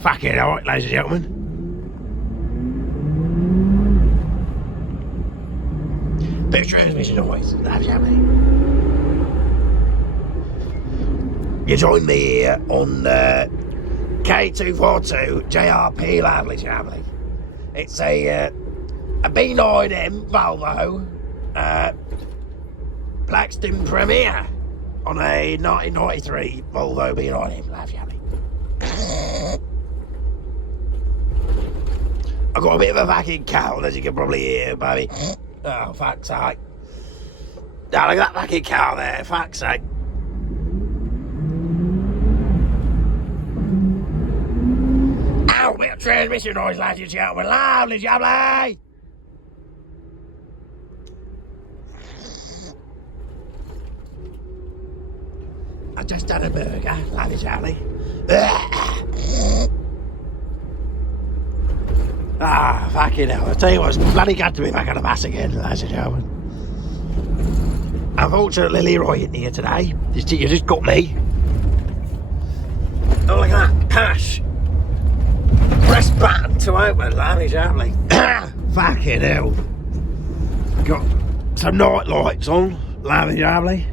Fucking alright, ladies and gentlemen. Bit of transmission noise, lovely. You join me here on K242 JRP, lovely. It's a B9M Volvo Blackstone Premier on a 1993 Volvo B9M, lovely. I've got a bit of a fucking cold, as you can probably hear, baby. Oh, fuck's sake. Oh, look at that fucking cow there, fuck's sake. Ow, bit of transmission noise, ladies and gentlemen. Lovely. I just done a burger, lovely. Ah, fucking hell. I tell you what, it's bloody good to be back on the bus again, ladies and gentlemen. Unfortunately, Leroy isn't here today. You just got me. Oh, look at that. Hash. Press button to open, lovely. Fucking hell. Got some night lights on, lovely.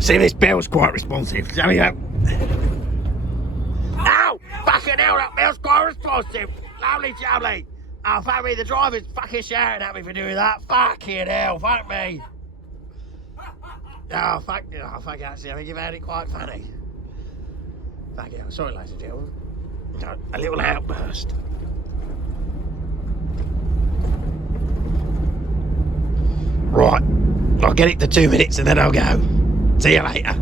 See, this bell's quite responsive. There we go. Ow! Fucking hell, that bell's quite responsive. Lovely. Oh, fuck me, the driver's fucking shouting at me for doing that. Fucking hell, fuck me. Oh, fuck actually, I think you found it quite funny. Fucking hell, sorry, ladies and gentlemen. A little outburst. Right, I'll get it to 2 minutes and then I'll go. See you later.